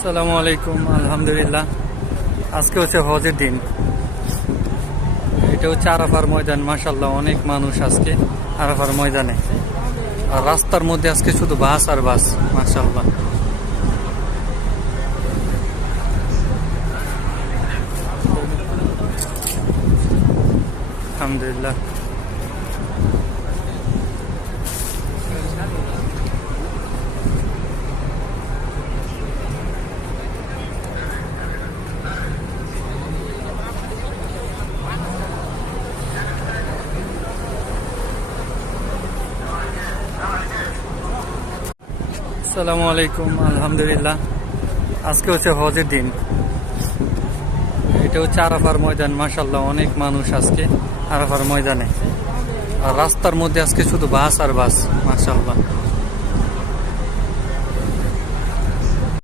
আসসালামু আলাইকুম। আলহামদুলিল্লাহ, আজকে হচ্ছে হজের দিন। এটা হচ্ছে আরাফার ময়দান। মাশাআল্লাহ, অনেক মানুষ আজকে আরাফার ময়দানে। আর রাস্তার মধ্যে আজকে শুধু বাস আর বাস। মাশাআল্লাহ, আলহামদুলিল্লাহ। আসসালামু আলাইকুম। আলহামদুলিল্লাহ, আজকে হচ্ছে হজের দিন। এটা হচ্ছে আরাফার ময়দান। মাশাআল্লাহ, অনেক মানুষ আজকে আরাফার ময়দানে। আর রাস্তার মধ্যে আজকে শুধু বাস আর বাস। মাশাআল্লাহ।